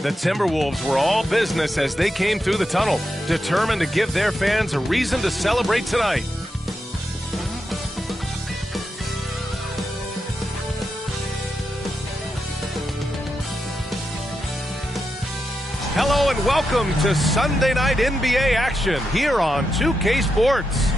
The Timberwolves were all business as they came through the tunnel, determined to give their fans a reason to celebrate tonight. Hello and welcome to Sunday night NBA action here on 2K Sports.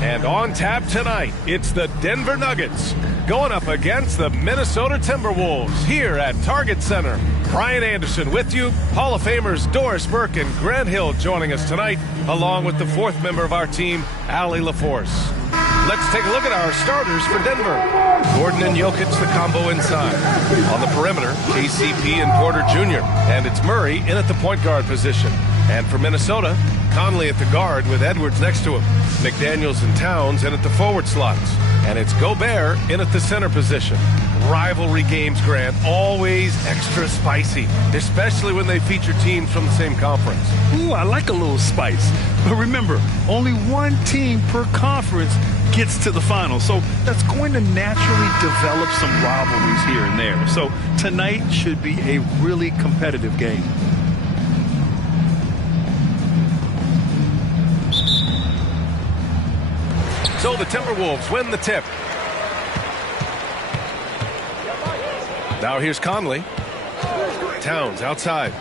And on tap tonight, it's the Denver Nuggets going up against the Minnesota Timberwolves here at Target Center. Brian Anderson with you, Hall of Famers Doris Burke and Grant Hill joining us tonight, along with the fourth member of our team, Allie LaForce. Let's take a look at our starters for Denver. Gordon and Jokic, the combo inside. On the perimeter, KCP and Porter Jr. And it's Murray in at the point guard position. And for Minnesota, Conley at the guard with Edwards next to him. McDaniels and Towns in at the forward slots. And it's Gobert in at the center position. Rivalry games, Grant, always extra spicy, especially when they feature teams from the same conference. Ooh, I like a little spice. But remember, only one team per conference gets to the final. So that's going to naturally develop some rivalries here and there. So tonight should be a really competitive game. So the Timberwolves win the tip. Now here's Conley. Towns outside.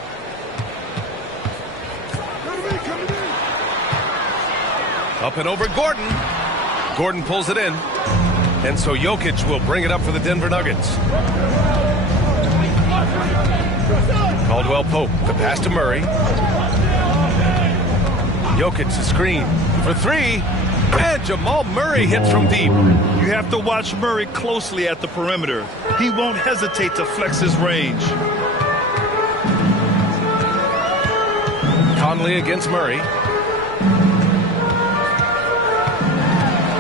Up and over Gordon. Gordon pulls it in. And so Jokic will bring it up for the Denver Nuggets. Caldwell Pope, the pass to Murray. Jokic, the screen for three. And Jamal Murray hits from deep. You have to watch Murray closely at the perimeter. He won't hesitate to flex his range. Conley against Murray.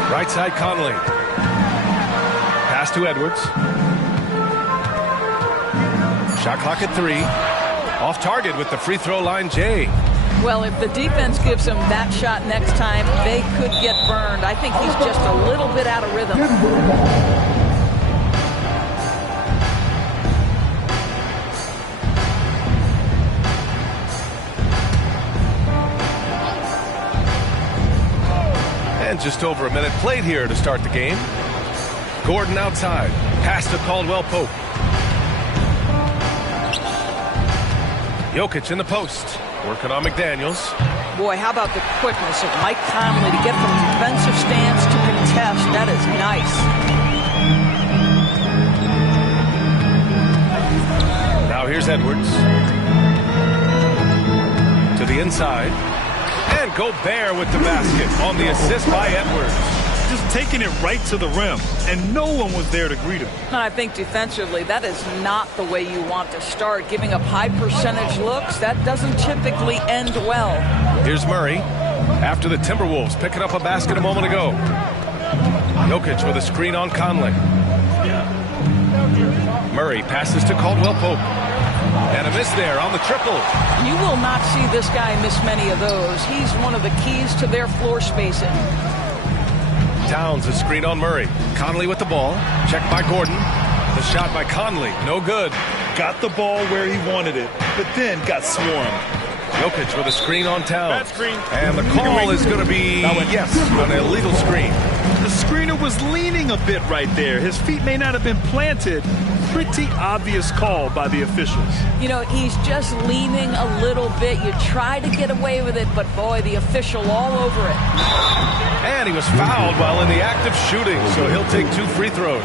Right side Conley. Pass to Edwards. Shot clock at 3. Off target with the free throw line, Jay. Well, if the defense gives him that shot next time, they could get burned. I think he's just a little bit out of rhythm. And just over a minute played here to start the game. Gordon outside. Pass to Caldwell Pope. Jokic in the post. Working on McDaniels. Boy, how about the quickness of Mike Conley to get from defensive stance to contest. That is nice. Now here's Edwards. To the inside. And Gobert with the basket on the assist by Edwards. Just taking it right to the rim, and no one was there to greet him. And I think defensively, that is not the way you want to start. Giving up high percentage looks, that doesn't typically end well. Here's Murray. After the Timberwolves picking up a basket a moment ago. Jokic with a screen on Conley. Murray passes to Caldwell Pope. And a miss there on the triple. You will not see this guy miss many of those. He's one of the keys to their floor spacing. Towns, a screen on Murray. Conley with the ball. Checked by Gordon. The shot by Conley. No good. Got the ball where he wanted it, but then got swarmed. Jokic with a screen on Towns. Bad screen. And the call is going to be, yes, an illegal screen. The screener was leaning a bit right there. His feet may not have been planted. Pretty obvious call by the officials. You know, he's just leaning a little bit. You try to get away with it, but boy, the official all over it. And he was fouled while in the act of shooting, so he'll take 2 free throws.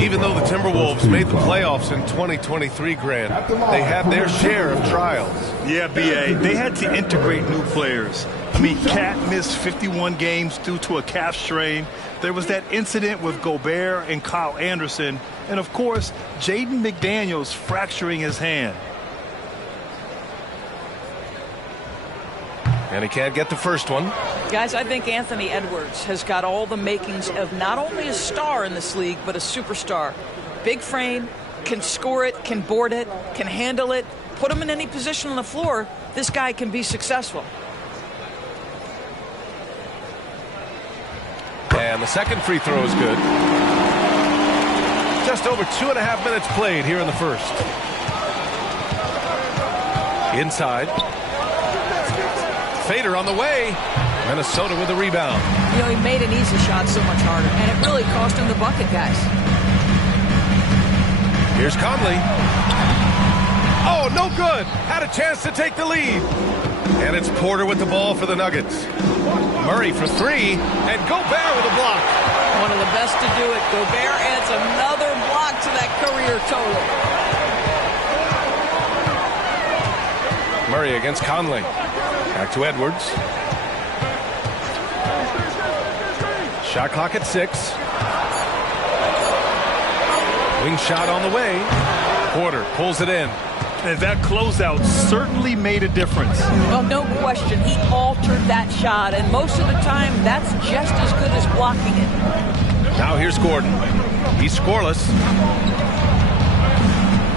Even though the Timberwolves made the playoffs in 2023, Grant, they had their share of trials. Yeah, B.A., they had to integrate new players. I mean, Cat missed 51 games due to a calf strain. There was that incident with Gobert and Kyle Anderson. And, of course, Jaden McDaniels fracturing his hand. And he can't get the first one. Guys, I think Anthony Edwards has got all the makings of not only a star in this league, but a superstar. Big frame, can score it, can board it, can handle it. Put him in any position on the floor, this guy can be successful. And the second free throw is good. Just over 2.5 minutes played here in the first. Inside. Fader on the way. Minnesota with a rebound. You know, he made an easy shot so much harder, and it really cost him the bucket, guys. Here's Conley. Oh, no good. Had a chance to take the lead. And it's Porter with the ball for the Nuggets. Murray for three, and Gobert with a block. One of the best to do it. Gobert adds another block to that career total. Murray against Conley. Back to Edwards. Shot clock at 6. Wing shot on the way. Porter pulls it in. And that closeout certainly made a difference. Well, no question. He altered that shot, and most of the time, that's just as good as blocking it. Now here's Gordon. He's scoreless.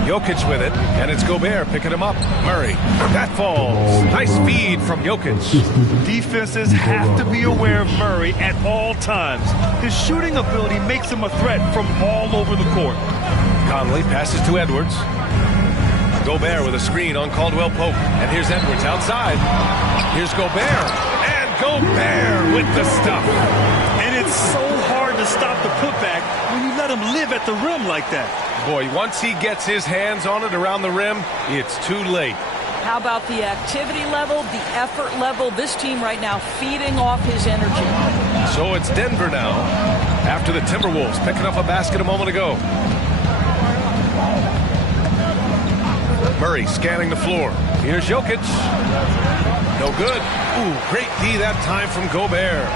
Jokic with it, and it's Gobert picking him up. Murray. That falls. Nice feed from Jokic. Defenses have to be aware of Murray at all times. His shooting ability makes him a threat from all over the court. Conley passes to Edwards. Gobert with a screen on Caldwell Pope. And here's Edwards outside. Here's Gobert. And Gobert with the stuff. And it's so hard to stop the putback when you let him live at the rim like that. Boy, once he gets his hands on it around the rim, it's too late. How about the activity level, the effort level? This team right now feeding off his energy. So it's Denver now. After the Timberwolves picking up a basket a moment ago. Murray scanning the floor. Here's Jokic. No good. Ooh, great D that time from Gobert.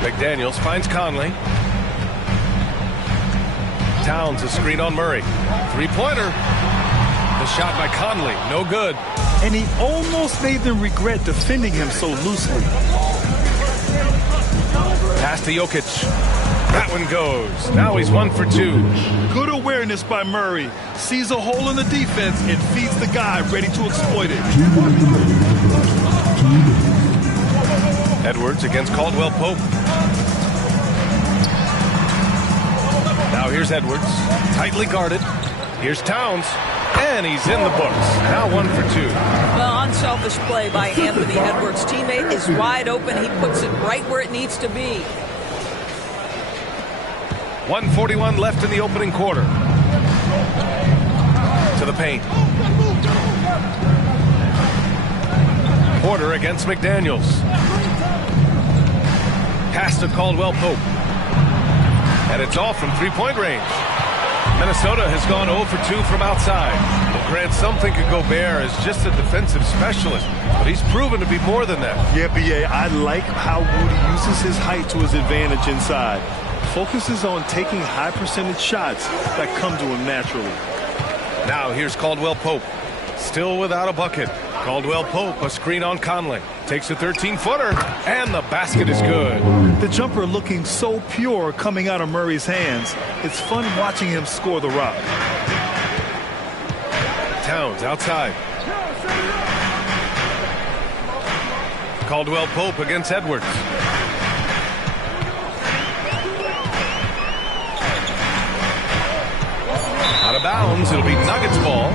McDaniels finds Conley. Towns a screen on Murray. Three-pointer. The shot by Conley. No good. And he almost made them regret defending him so loosely. Pass to Jokic. That one goes. Now he's 1 for 2. Good awareness by Murray. Sees a hole in the defense and feeds the guy ready to exploit it. Edwards against Caldwell Pope. Now here's Edwards. Tightly guarded. Here's Towns. And he's in the books. Now 1 for 2. Well, unselfish play by Anthony Edwards. Teammate is wide open. He puts it right where it needs to be. 1:41 left in the opening quarter. To the paint. Porter against McDaniels. Pass to Caldwell Pope. And it's off from three-point range. Minnesota has gone 0 for 2 from outside. Well, Grant, some think of Gobert as just a defensive specialist, but he's proven to be more than that. Yeah, B.A., I like how Woody uses his height to his advantage inside. Focuses on taking high percentage shots that come to him naturally. Now here's Caldwell Pope. Still without a bucket. Caldwell Pope, a screen on Conley. Takes a 13-footer, and the basket is good. The jumper looking so pure coming out of Murray's hands. It's fun watching him score the rock. Towns outside. Caldwell Pope against Edwards. Out of bounds, it'll be Nuggets ball.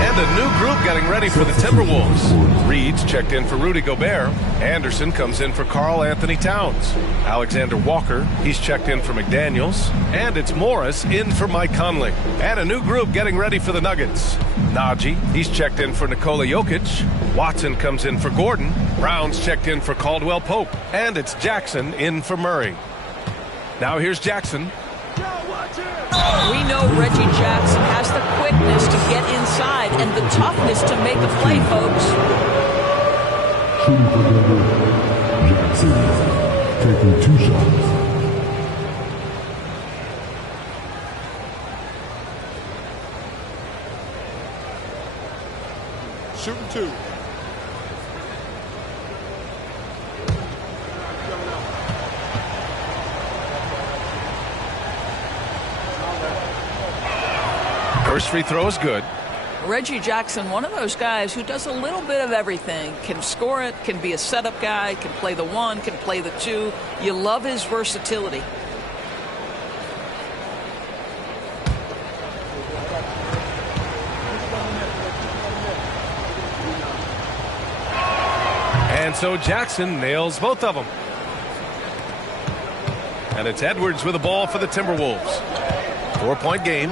And a new group getting ready for the Timberwolves. Reed's checked in for Rudy Gobert. Anderson comes in for Karl Anthony Towns. Alexander Walker, he's checked in for McDaniels. And it's Morris in for Mike Conley. And a new group getting ready for the Nuggets. Najee, he's checked in for Nikola Jokic. Watson comes in for Gordon. Brown's checked in for Caldwell Pope. And it's Jackson in for Murray. Now here's Jackson. We know Reggie Jackson has the quickness to get inside and the toughness to make a play, folks. Shooting for Denver, Jackson, taking 2 shots. Shooting 2. First free throw is good. Reggie Jackson, one of those guys who does a little bit of everything. Can score it, can be a setup guy, can play the 1, can play the 2. You love his versatility. And so Jackson nails both of them. And it's Edwards with the ball for the Timberwolves. 4-point game.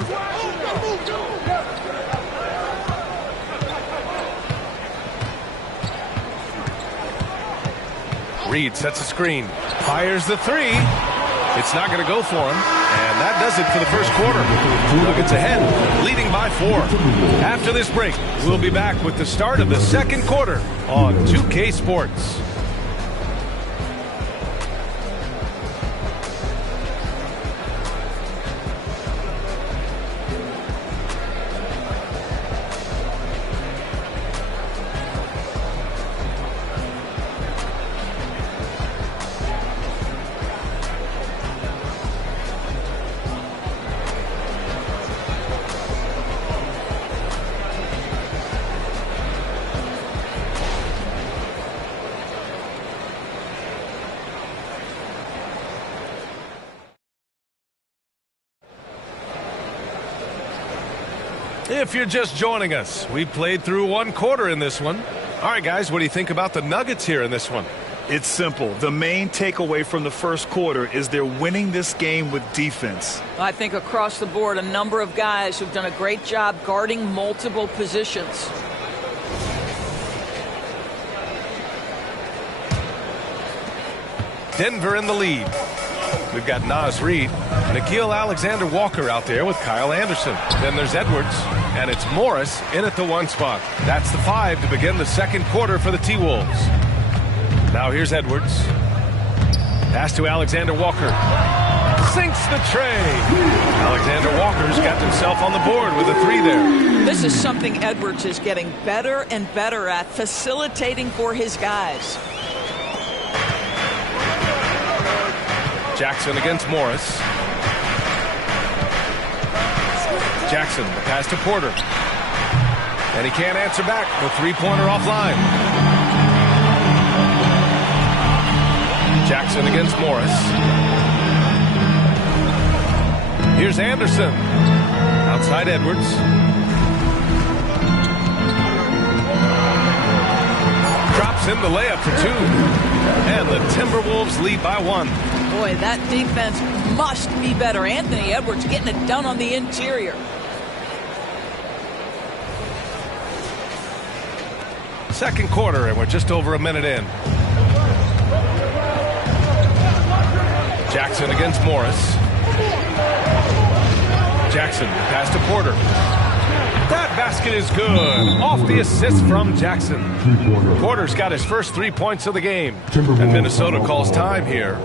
Reed sets a screen. Fires the three. It's not going to go for him. And that does it for the first quarter. Nuggets ahead, leading by 4. After this break, we'll be back with the start of the second quarter on 2K Sports. If you're just joining us, we played through one quarter in this one. All right, guys, what do you think about the Nuggets here in this one? It's simple. The main takeaway from the first quarter is they're winning this game with defense. I think across the board, a number of guys who've done a great job guarding multiple positions. Denver in the lead. We've got Naz Reid, Nickeil Alexander-Walker out there with Kyle Anderson. Then there's Edwards, and it's Morris in at the 1 spot. That's the 5 to begin the second quarter for the T-Wolves. Now here's Edwards. Pass to Alexander-Walker. Sinks the tray. Alexander-Walker's got himself on the board with a 3 there. This is something Edwards is getting better and better at, facilitating for his guys. Jackson against Morris. Jackson, the pass to Porter. And he can't answer back. The three-pointer offline. Jackson against Morris. Here's Anderson. Outside Edwards. Drops in the layup for 2. And the Timberwolves lead by 1. Boy, that defense must be better. Anthony Edwards getting it done on the interior. Second quarter, and we're just over a minute in. Jackson against Morris. Jackson, pass to Porter. That basket is good. Off the assist from Jackson. Porter's got his first 3 points of the game. And Minnesota calls time here.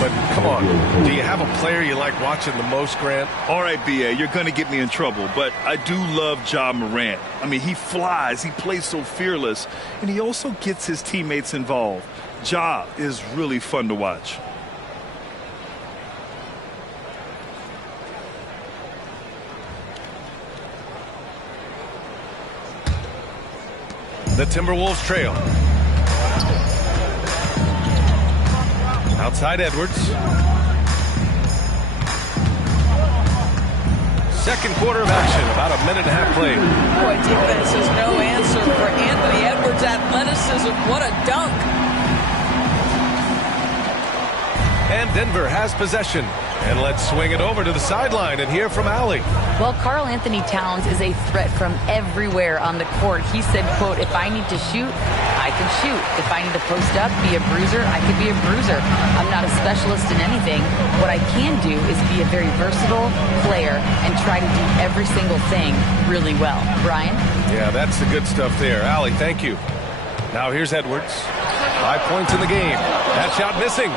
But come on, do you have a player you like watching the most, Grant? All right, B.A., you're going to get me in trouble, but I do love Ja Morant. I mean, he flies, he plays so fearless, and he also gets his teammates involved. Ja is really fun to watch. The Timberwolves trail. Outside Edwards. Second quarter of action, about a minute and a half played. Boy, defense has no answer for Anthony Edwards' athleticism. What a dunk. And Denver has possession. And let's swing it over to the sideline and hear from Allie. Well, Karl Anthony Towns is a threat from everywhere on the court. He said, quote, if I need to shoot, I can shoot. If I need to post up, be a bruiser, I can be a bruiser. I'm not a specialist in anything. What I can do is be a very versatile player and try to do every single thing really well. Brian? Yeah, that's the good stuff there. Allie, thank you. Now here's Edwards. 5 points in the game. That shot missing.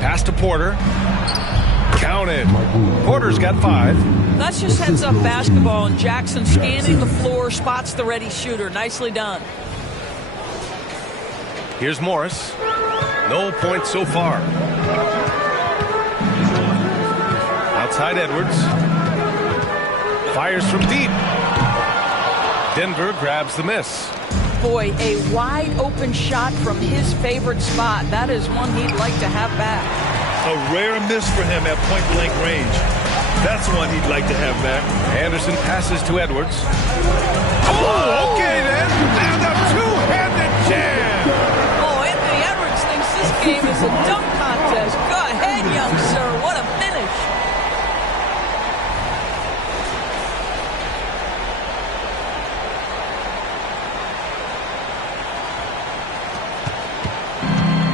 Pass to Porter. Counted. Porter's got 5. That's just heads up basketball, and Jackson scanning the floor, spots the ready shooter. Nicely done. Here's Morris. No points so far. Outside Edwards. Fires from deep. Denver grabs the miss. Boy, a wide open shot from his favorite spot. That is one he'd like to have back. A rare miss for him at point-blank range. That's one he'd like to have back. Anderson passes to Edwards. Oh, okay then. And a two-handed jam. Oh, Anthony Edwards thinks this game is a dunk contest. Go ahead, young sir. What a finish.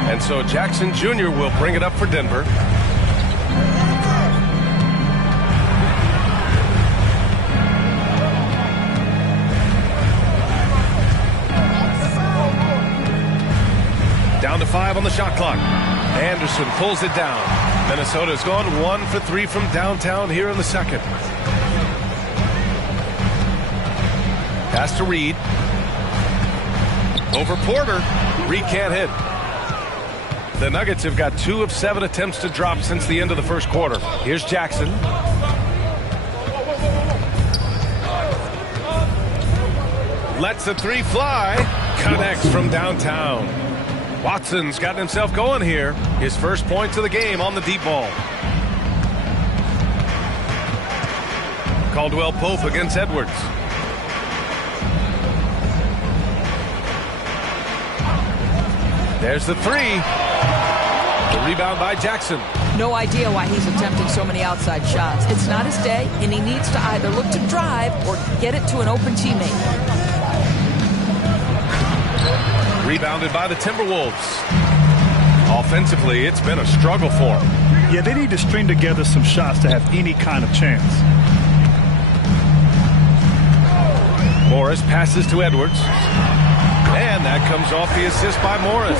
And so Jackson Jr. will bring it up for Denver. Down to 5 on the shot clock. Anderson pulls it down. Minnesota's gone 1 for 3 from downtown here in the second. Pass to Reed. Over Porter. Reed can't hit. The Nuggets have got 2 of 7 attempts to drop since the end of the first quarter. Here's Jackson. Lets the 3 fly. Connects from downtown. Watson's gotten himself going here. His first points of the game on the deep ball. Caldwell Pope against Edwards. There's the 3. The rebound by Jackson. No idea why he's attempting so many outside shots. It's not his day, and he needs to either look to drive or get it to an open teammate. Rebounded by the Timberwolves. Offensively, it's been a struggle for them. Yeah, they need to string together some shots to have any kind of chance. Morris passes to Edwards. And that comes off the assist by Morris.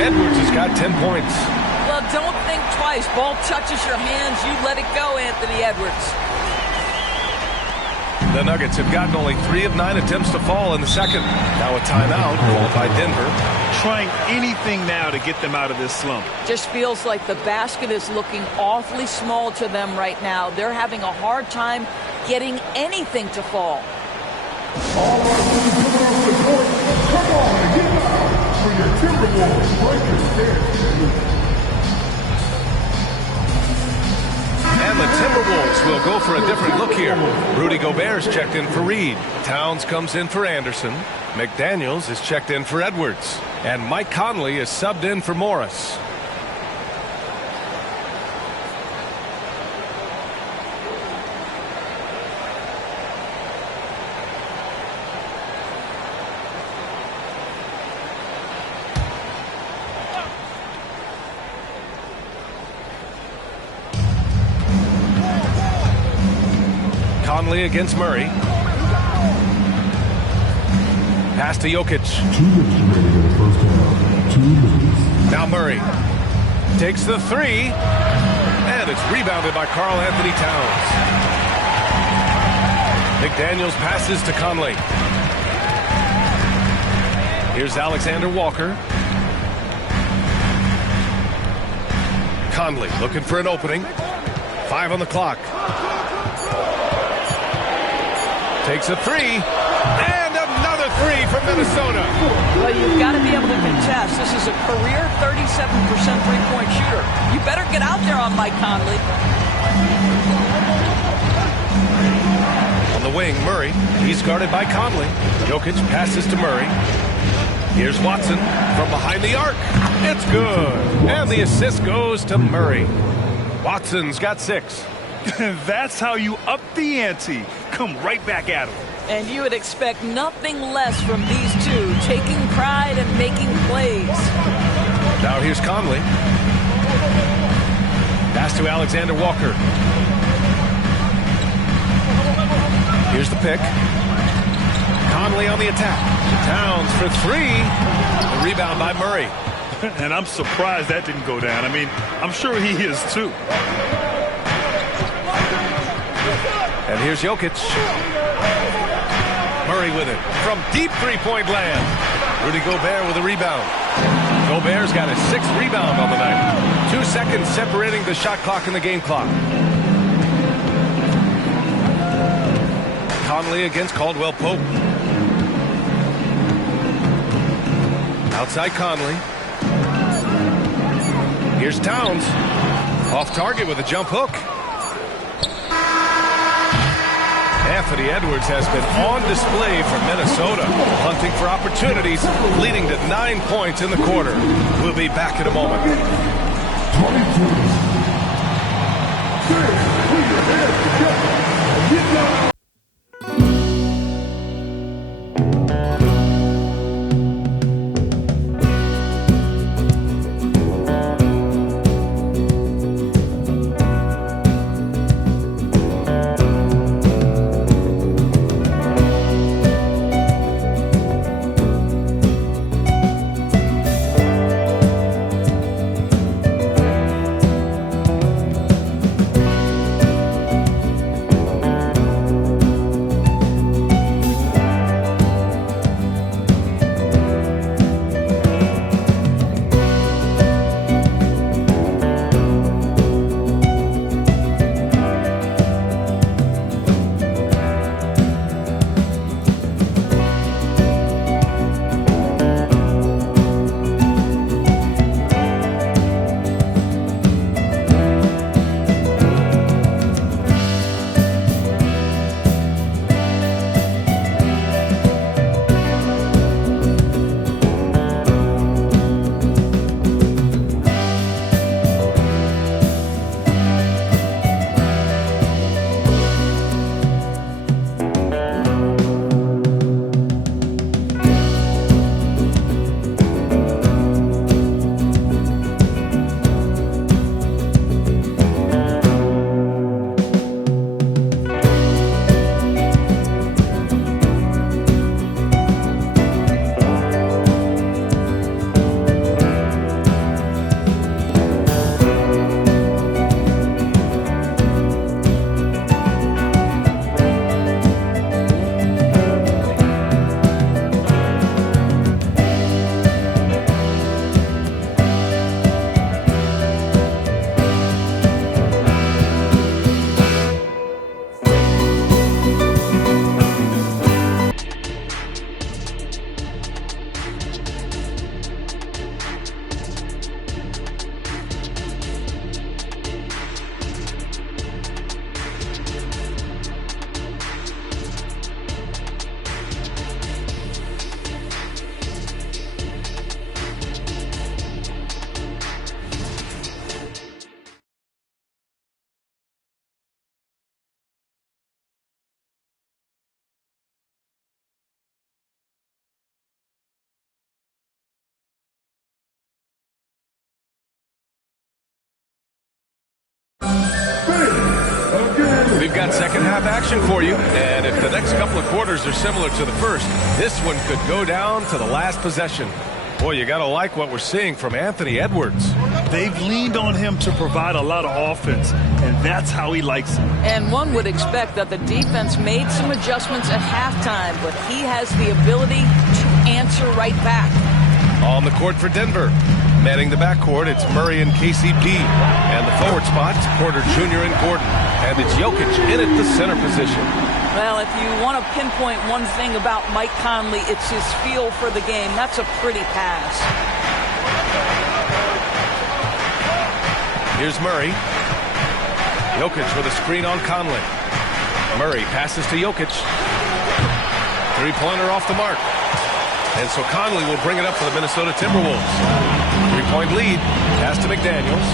Edwards has got 10 points. Well, don't think twice. Ball touches your hands, you let it go, Anthony Edwards. The Nuggets have gotten only 3 of 9 attempts to fall in the second. Now a timeout called by Denver. Trying anything now to get them out of this slump. Just feels like the basket is looking awfully small to them right now. They're having a hard time getting anything to fall. All right, ladies and gentlemen, the court. Come on and get out for your Timberwolves Breakers dance. And the Timberwolves will go for a different look here. Rudy Gobert's checked in for Reed. Towns comes in for Anderson. McDaniels is checked in for Edwards. And Mike Conley is subbed in for Morris. Conley against Murray. Pass to Jokic. 2 minutes remaining in the first half. 2 minutes. Now Murray takes the 3. And it's rebounded by Karl Anthony Towns. McDaniels passes to Conley. Here's Alexander Walker. Conley looking for an opening. 5 on the clock. Takes a 3, and another 3 from Minnesota. Well, you've got to be able to contest. This is a career 37% three-point shooter. You better get out there on Mike Conley. On the wing, Murray. He's guarded by Conley. Jokic passes to Murray. Here's Watson from behind the arc. It's good. And the assist goes to Murray. Watson's got 6. That's how you up the ante. Come right back at him. And you would expect nothing less from these two, taking pride and making plays. Now here's Conley. Pass to Alexander Walker. Here's the pick. Conley on the attack. Towns for 3. The rebound by Murray. And I'm surprised that didn't go down. I mean, I'm sure he is too. And here's Jokic. Murray with it from deep three-point land. Rudy Gobert with a rebound. Gobert's got his 6th rebound on the night. 2 seconds separating the shot clock and the game clock. Conley against Caldwell Pope. Outside Conley. Here's Towns. Off target with a jump hook. Anthony Edwards has been on display for Minnesota, hunting for opportunities, leading to 9 points in the quarter. We'll be back in a moment. 22. We've got second half action for you, and if the next couple of quarters are similar to the first, this one could go down to the last possession. Boy, you gotta like what we're seeing from Anthony Edwards. They've leaned on him to provide a lot of offense, and that's how he likes it. And one would expect that the defense made some adjustments at halftime, but he has the ability to answer right back. On the court for Denver. Manning the backcourt, it's Murray and KCP. And the forward spot, Porter Jr. and Gordon. And it's Jokic in at the center position. Well, if you want to pinpoint one thing about Mike Conley, it's his feel for the game. That's a pretty pass. Here's Murray. Jokic with a screen on Conley. Murray passes to Jokic. Three-pointer off the mark. And so Conley will bring it up for the Minnesota Timberwolves. Three-point lead. Pass to McDaniels.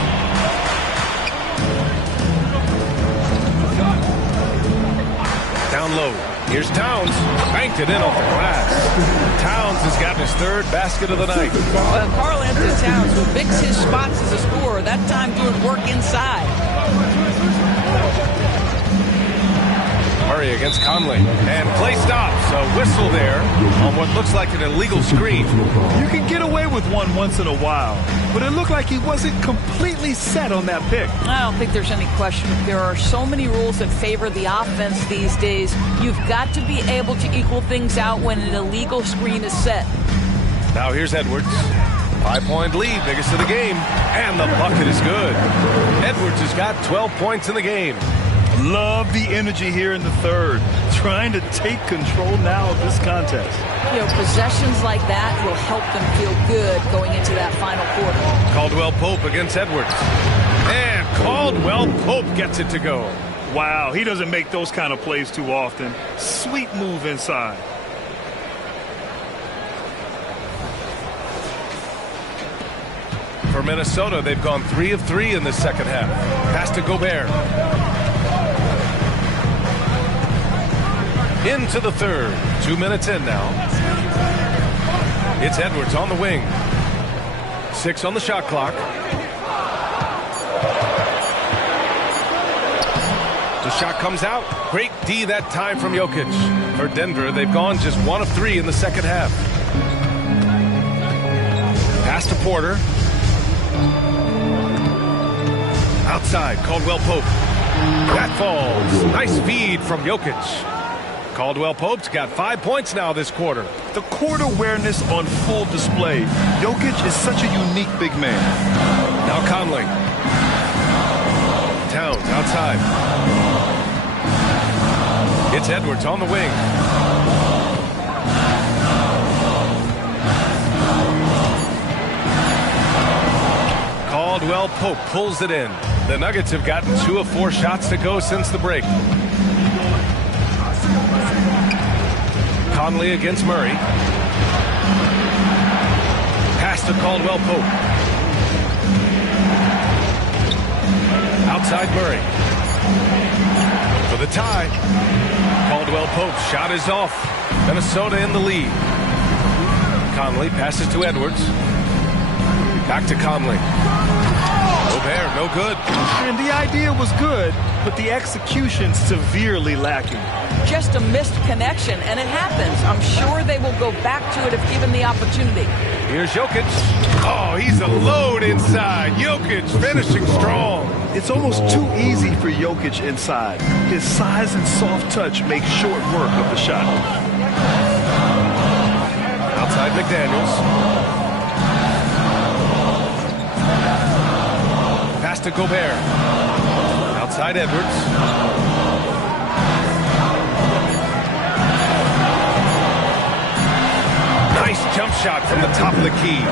Down low. Here's Towns. Banked it in off the glass. Towns has gotten his third basket of the night. Well, Karl Anthony Towns will mix his spots as a scorer, that time doing work inside. Murray against Conley. And play stops. A whistle there on what looks like an illegal screen. You can get away with one once in a while, but it looked like he wasn't completely set on that pick. I don't think there's any question. There are so many rules that favor the offense these days. You've got to be able to equal things out when an illegal screen is set. Now here's Edwards. 5-point lead, biggest of the game. And the bucket is good. Edwards has got 12 points in the game. Love the energy here in the third. Trying to take control now of this contest. You know, possessions like that will help them feel good going into that final quarter. Caldwell Pope against Edwards. And Caldwell Pope gets it to go. Wow, he doesn't make those kind of plays too often. Sweet move inside. For Minnesota, they've gone 3 of 3 in the second half. Pass to Gobert. Into the third. 2 minutes in now. It's Edwards on the wing. 6 on the shot clock. The shot comes out. Great D that time from Jokic. For Denver, they've gone just 1 of 3 in the second half. Pass to Porter. Outside, Caldwell Pope. That falls. Nice feed from Jokic. Caldwell Pope's got 5 points now this quarter. The court awareness on full display. Jokic is such a unique big man. Now Conley. Towns outside. It's Edwards on the wing. Caldwell Pope pulls it in. The Nuggets have gotten 2 of 4 shots to go since the break. Conley against Murray. Pass to Caldwell Pope. Outside Murray. For the tie. Caldwell Pope's shot is off. Minnesota in the lead. Conley passes to Edwards. Back to Conley. Gobert, no good. And the idea was good, but the execution severely lacking. Just a missed connection, and it happens. I'm sure they will go back to it if given the opportunity. Here's Jokic. Oh, he's a load inside. Jokic finishing strong. It's almost too easy for Jokic inside. His size and soft touch make short work of the shot. Outside McDaniels. Pass to Gobert. Outside Edwards. Nice jump shot from the top of the key.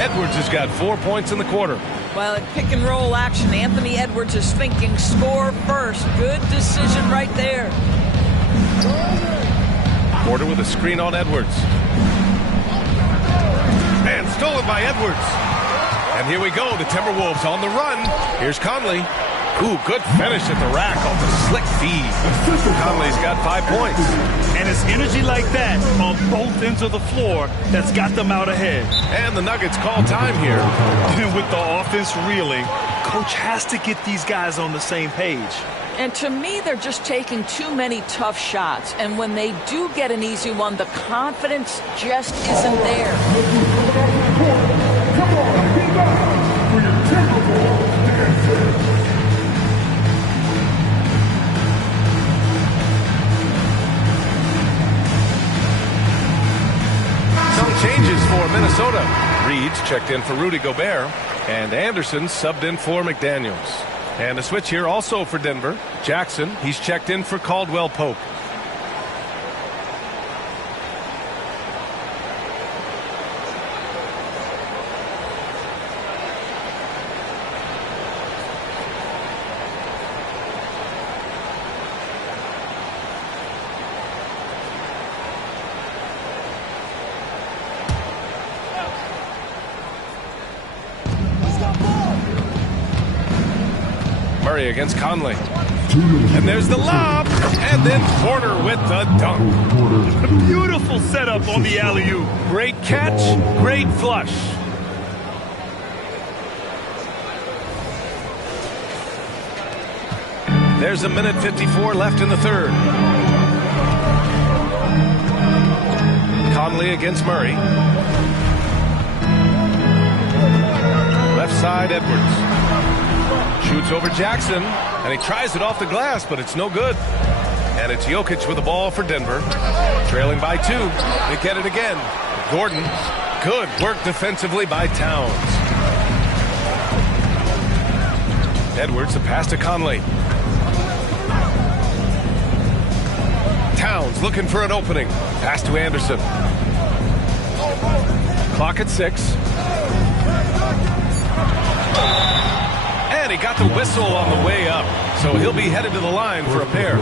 Edwards has got 4 points in the quarter. Well, in pick and roll action, Anthony Edwards is thinking score first. Good decision right there. Porter with a screen on Edwards. And stolen by Edwards. And here we go, the Timberwolves on the run. Here's Conley. Ooh, good finish at the rack off the slick feed. Conley's got 5 points. And it's energy like that on both ends of the floor that's got them out ahead. And the Nuggets call time here. And with the offense reeling, coach has to get these guys on the same page. And to me, they're just taking too many tough shots. And when they do get an easy one, the confidence just isn't there. Come on, get down for your Timberwolves dancer. Some changes for Minnesota. Reed's checked in for Rudy Gobert. And Anderson subbed in for McDaniels. And a switch here also for Denver. Jackson, he's checked in for Caldwell Pope. Murray against Conley. And there's the lob. And then Porter with the dunk. A beautiful setup on the alley-oop. Great catch, great flush. There's a minute 54 left in the third. Conley against Murray. Left side, Edwards. Shoots over Jackson, and he tries it off the glass, but it's no good. And it's Jokic with the ball for Denver. Trailing by 2. They get it again. Gordon. Good work defensively by Towns. Edwards, the pass to Conley. Towns looking for an opening. Pass to Anderson. Clock at 6. And he got the whistle on the way up. So he'll be headed to the line for a pair.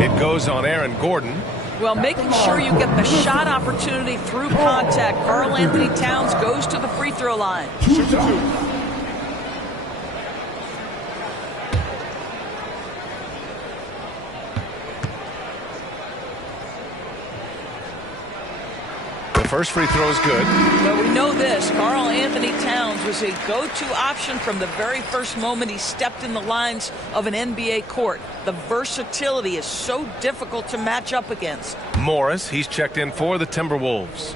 It goes on Aaron Gordon. Well, making sure you get the shot opportunity through contact. Karl Anthony Towns goes to the free throw line. First free throw is good. Well, we know this. Karl Anthony Towns was a go-to option from the very first moment he stepped in the lines of an NBA court. The versatility is so difficult to match up against. Morris, he's checked in for the Timberwolves.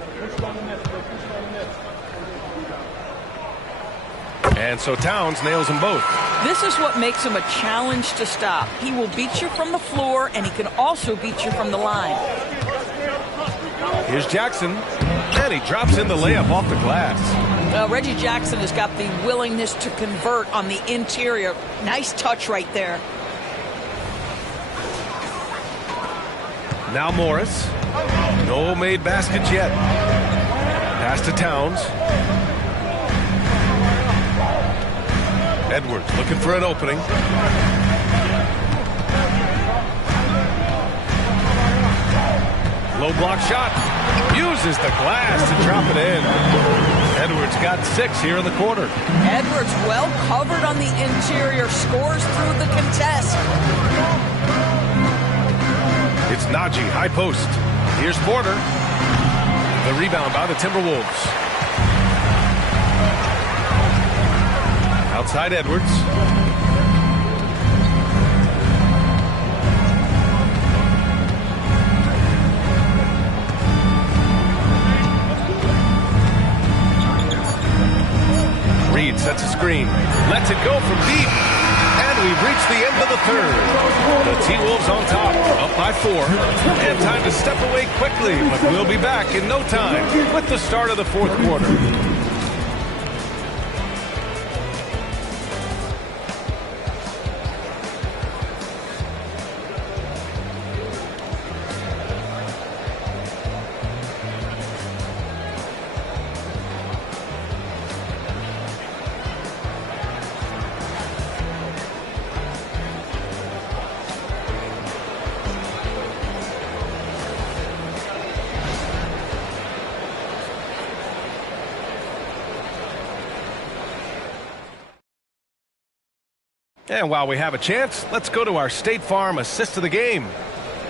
And so Towns nails them both. This is what makes him a challenge to stop. He will beat you from the floor, and he can also beat you from the line. Here's Jackson, and he drops in the layup off the glass. Reggie Jackson has got the willingness to convert on the interior. Nice touch right there. Now Morris. No made baskets yet. Pass to Towns. Edwards looking for an opening. Low block shot. Uses the glass to drop it in. Edwards got 6 here in the quarter. Edwards well covered on the interior. Scores through the contest. It's Najee, high post. Here's Porter. The rebound by the Timberwolves. Outside Edwards. Reed sets a screen, lets it go from deep, and we've reached the end of the third. The T-Wolves on top, up by 4, and time to step away quickly, but we'll be back in no time with the start of the fourth quarter. And while we have a chance, let's go to our State Farm assist of the game.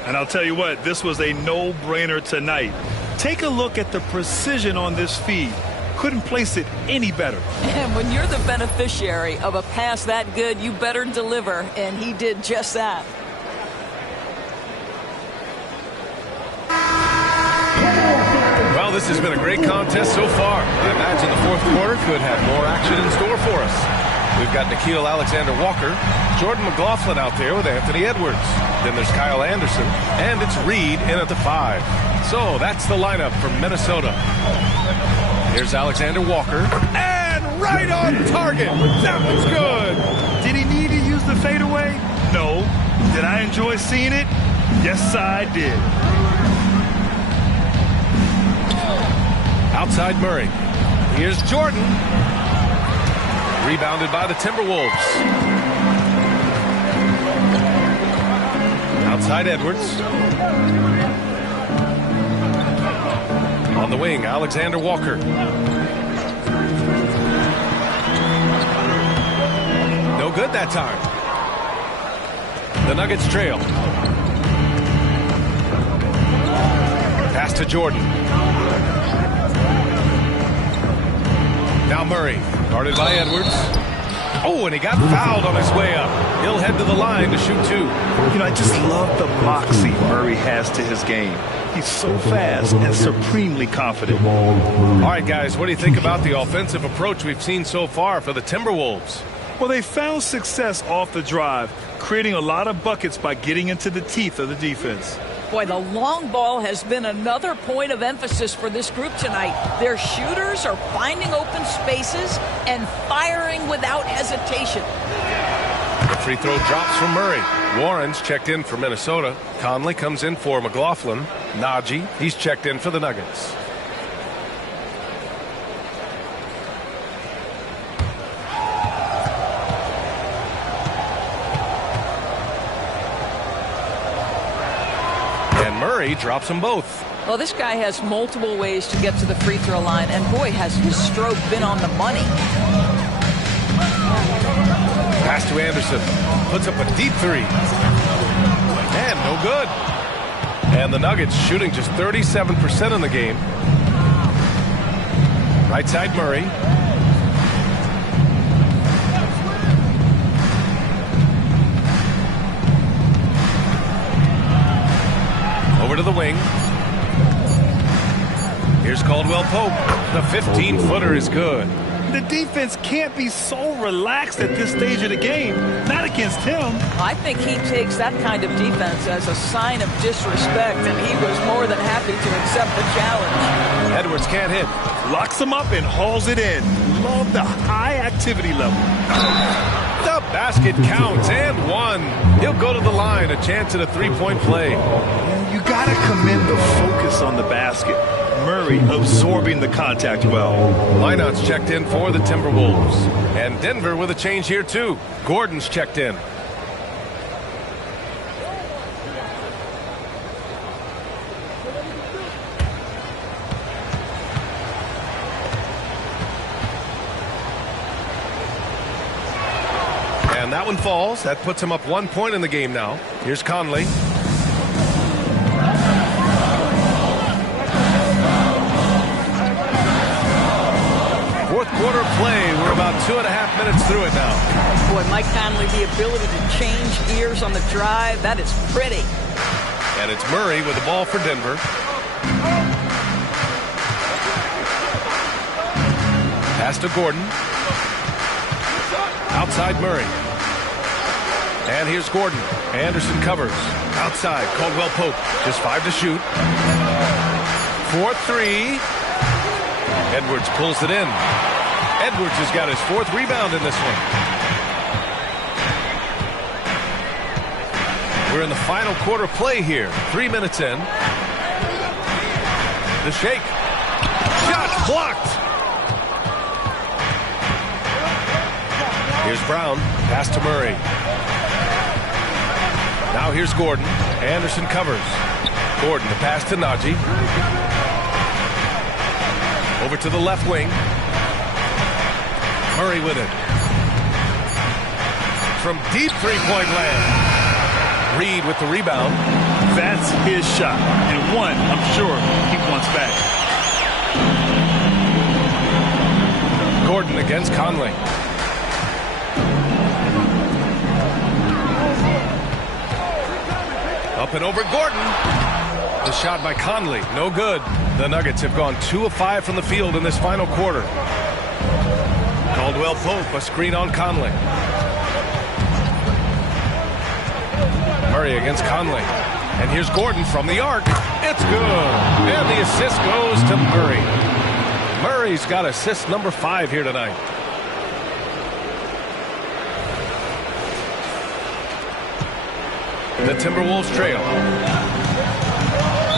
And I'll tell you what, this was a no-brainer tonight. Take a look at the precision on this feed. Couldn't place it any better. And when you're the beneficiary of a pass that good, you better deliver, and he did just that. Well, this has been a great contest so far. I imagine the fourth quarter could have more action in store for us. We've got Nickeil Alexander-Walker, Jordan McLaughlin out there with Anthony Edwards. Then there's Kyle Anderson, and it's Reed in at the 5. So that's the lineup for Minnesota. Here's Alexander-Walker, and right on target. That was good. Did he need to use the fadeaway? No. Did I enjoy seeing it? Yes, I did. Outside Murray. Here's Jordan. Rebounded by the Timberwolves. Outside Edwards. On the wing, Alexander Walker. No good that time. The Nuggets trail. Pass to Jordan. Now Murray, guarded by Edwards. Oh, and he got fouled on his way up. He'll head to the line to shoot 2. You know, I just love the moxie Murray has to his game. He's so fast and supremely confident. All right, guys, what do you think about the offensive approach we've seen so far for the Timberwolves? Well, they found success off the drive, creating a lot of buckets by getting into the teeth of the defense. Boy, the long ball has been another point of emphasis for this group tonight. Their shooters are finding open spaces and firing without hesitation. The free throw drops from Murray. Warren's checked in for Minnesota. Conley comes in for McLaughlin. Najee, he's checked in for the Nuggets. Murray drops them both. Well, this guy has multiple ways to get to the free throw line, and boy, has his stroke been on the money. Pass to Anderson. Puts up a deep 3. And no good. And the Nuggets shooting just 37% in the game. Right side Murray. Over to the wing. Here's Caldwell Pope. The 15-footer is good. The defense can't be so relaxed at this stage of the game. Not against him. I think he takes that kind of defense as a sign of disrespect, and he was more than happy to accept the challenge. Edwards can't hit. Locks him up and hauls it in. Love the high activity level. The basket counts and 1. He'll go to the line. A chance at a 3-point play. You got to commend the focus on the basket. Murray absorbing the contact well. Lineouts checked in for the Timberwolves. And Denver with a change here too. Gordon's checked in. And that one falls. That puts him up 1 point in the game now. Here's Conley. Fourth quarter play. We're about 2.5 minutes through it now. Boy, Mike Conley, the ability to change gears on the drive, that is pretty. And it's Murray with the ball for Denver. Pass to Gordon. Outside Murray. And here's Gordon. Anderson covers. Outside, Caldwell Pope. Just 5 to shoot. 4-3. Edwards pulls it in. Edwards has got his 4th rebound in this one. We're in the final quarter play here. 3 minutes in. The shake. Shot blocked. Here's Brown. Pass to Murray. Now here's Gordon. Anderson covers. Gordon, the pass to Najee. Over to the left wing. Murray with it. From deep three-point land. Reed with the rebound. That's his shot. And one, I'm sure, he wants back. Gordon against Conley. Up and over Gordon. The shot by Conley, no good. The Nuggets have gone 2 of 5 from the field in this final quarter. Caldwell Pope, a screen on Conley. Murray against Conley. And here's Gordon from the arc. It's good. And the assist goes to Murray. Murray's got assist number 5 here tonight. The Timberwolves trail.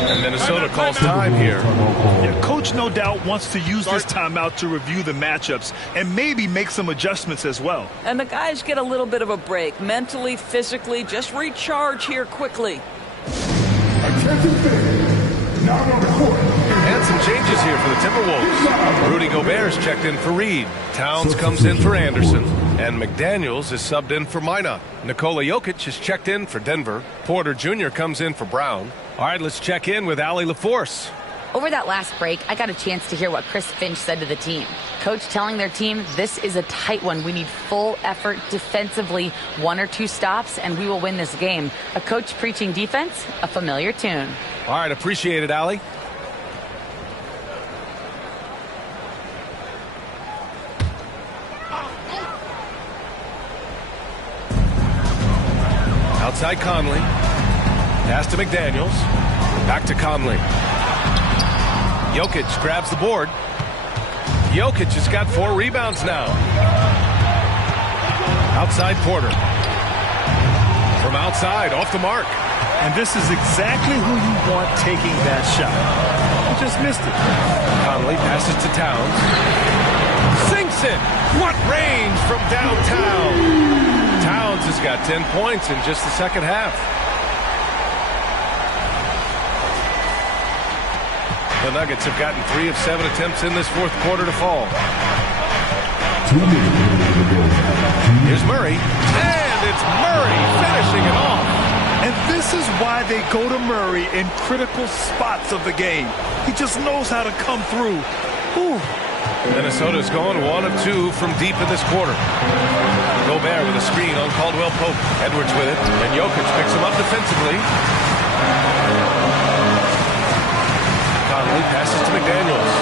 And Minnesota calls time here. Yeah, coach no doubt wants to use this timeout to review the matchups and maybe make some adjustments as well. And the guys get a little bit of a break. Mentally, physically, just recharge here quickly. Attention fans, now on the court. And some changes here for the Timberwolves. Rudy Gobert's checked in for Reed. Towns comes in for Anderson. And McDaniels is subbed in for Minot. Nikola Jokic is checked in for Denver. Porter Jr. comes in for Brown. All right, let's check in with Allie LaForce. Over that last break, I got a chance to hear what Chris Finch said to the team. Coach telling their team, this is a tight one. We need full effort defensively, 1 or 2 stops, and we will win this game. A coach preaching defense, a familiar tune. All right, appreciate it, Allie. Outside Conley. Pass to McDaniels. Back to Conley. Jokic grabs the board. Jokic has got 4 rebounds now. Outside Porter. From outside, off the mark. And this is exactly who you want taking that shot. He just missed it. Conley passes to Towns. Sinks it! What range from downtown! Towns has got 10 points in just the second half. The Nuggets have gotten 3 of 7 attempts in this fourth quarter to fall. Here's Murray, and it's Murray finishing it off. And this is why they go to Murray in critical spots of the game. He just knows how to come through. Ooh. Minnesota's going 1 of 2 from deep in this quarter. Gobert with a screen on Caldwell Pope. Edwards with it, and Jokic picks him up defensively. Conley passes to McDaniels.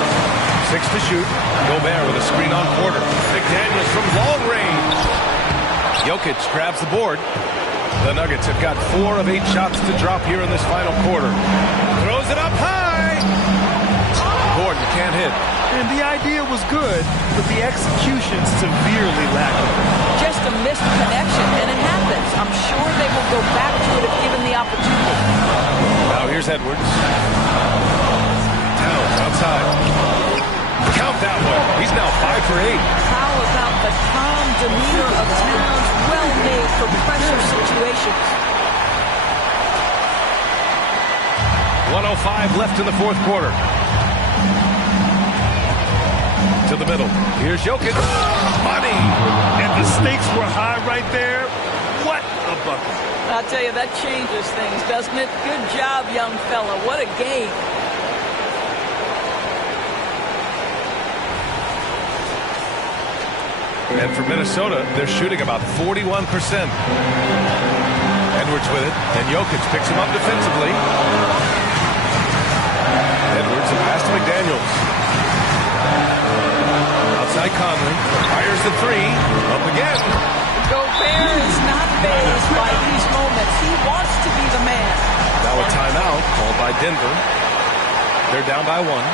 6 to shoot. Gobert with a screen on Porter. McDaniels from long range. Jokic grabs the board. The Nuggets have got 4 of 8 shots to drop here in this final quarter. Throws it up high. Gordon can't hit. And the idea was good, but the execution severely lacking. Just a missed connection, and it happens. I'm sure they will go back to it if given the opportunity. Now here's Edwards. Towns outside. Count that one. He's now 5 for 8. How about the calm demeanor of Towns, well made for pressure situations? 1:05 left in the fourth quarter. To the middle. Here's Jokic. Money. And the stakes were high right there. What a bucket. I'll tell you, that changes things, doesn't it? Good job, young fella. What a game. And for Minnesota, they're shooting about 41%. Edwards with it, and Jokic picks him up defensively. Edwards, a pass to McDaniels. Outside Conley, fires the 3, up again. Gobert is not fazed by these moments. He wants to be the man. Now a timeout called by Denver. They're down by 1.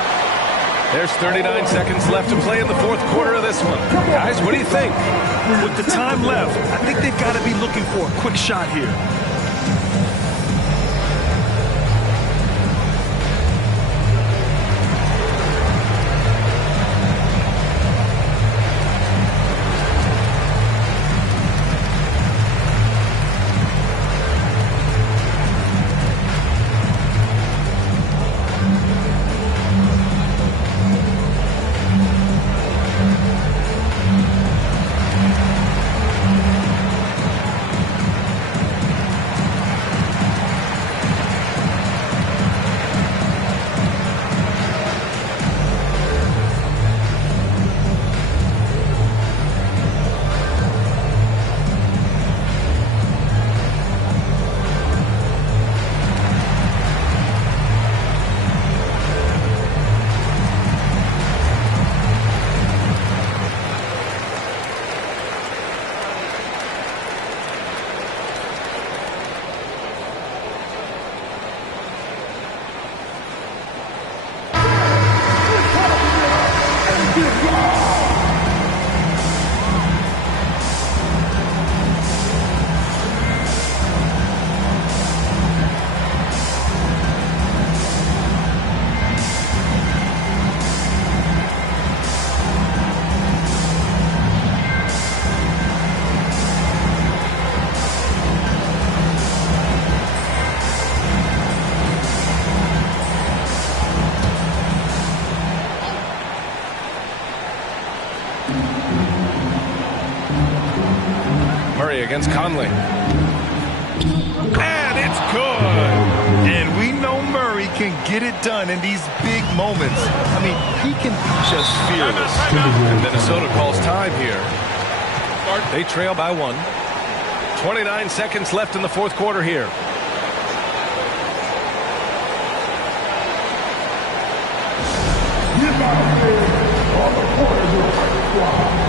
There's 39 seconds left to play in the fourth quarter of this one. Guys, what do you think? With the time left, I think they've got to be looking for a quick shot here. Murray against Conley. And it's good. And we know Murray can get it done in these big moments. I mean, he can be just fearless. And Minnesota calls time here. They trail by 1. 29 seconds left in the fourth quarter here. On the court is your first squad.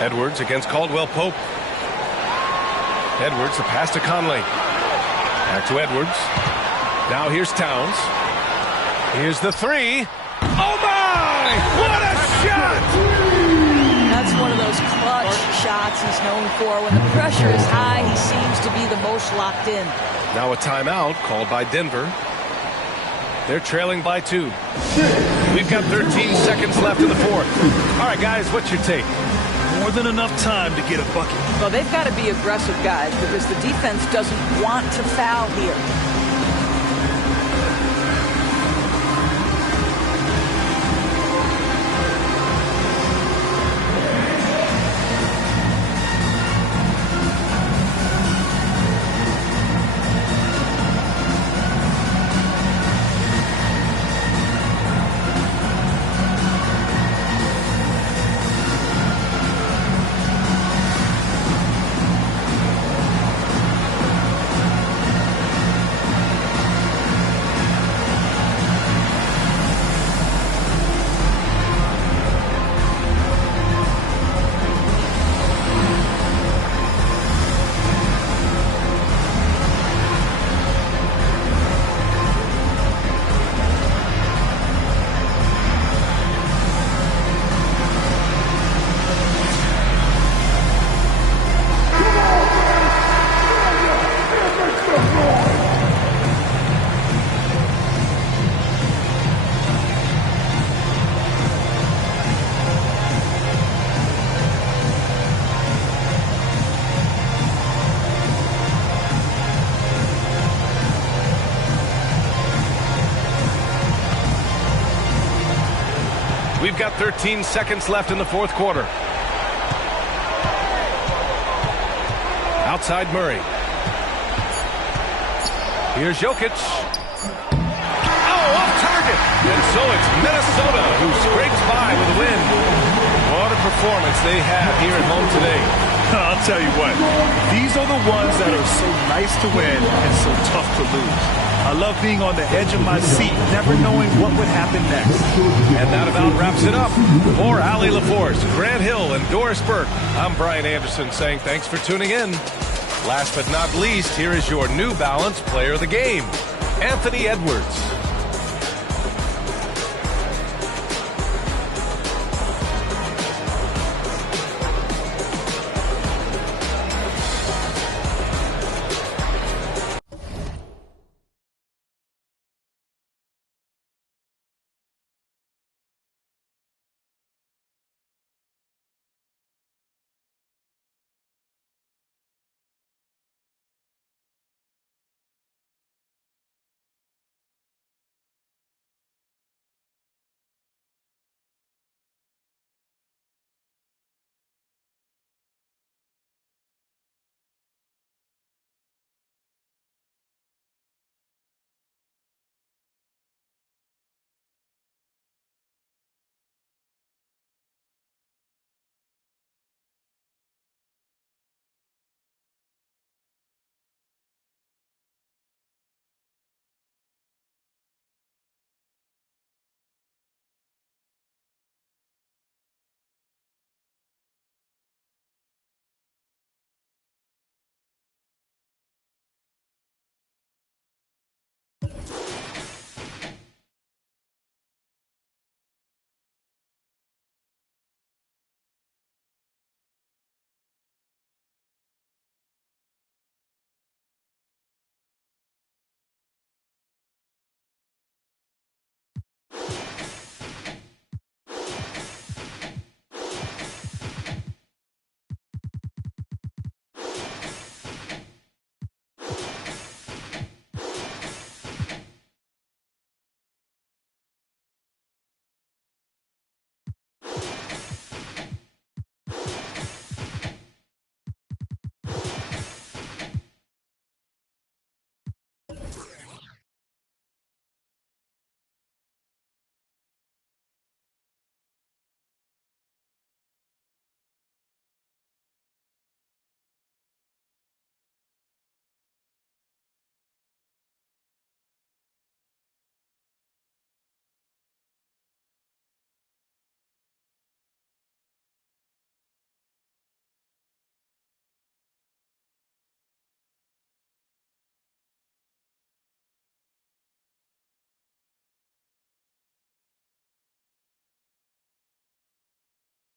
Edwards against Caldwell Pope. Edwards, the pass to Conley. Back to Edwards. Now here's Towns. Here's the three. Oh my! What a shot! That's one of those clutch shots he's known for. When the pressure is high, he seems to be the most locked in. Now a timeout called by Denver. They're trailing by 2. We've got 13 seconds left in the fourth. All right, guys, what's your take? More than enough time to get a bucket. Well, they've got to be aggressive, guys, because the defense doesn't want to foul here. We've got 13 seconds left in the fourth quarter. Outside Murray. Here's Jokic. Oh, off target. And so it's Minnesota who scrapes by with a win. What a performance they have here at home today. I'll tell you what, these are the ones that are so nice to win and so tough to lose. I love being on the edge of my seat, never knowing what would happen next. And that about wraps it up. For Allie LaForce, Grant Hill, and Doris Burke, I'm Brian Anderson saying thanks for tuning in. Last but not least, here is your New Balance Player of the Game, Anthony Edwards.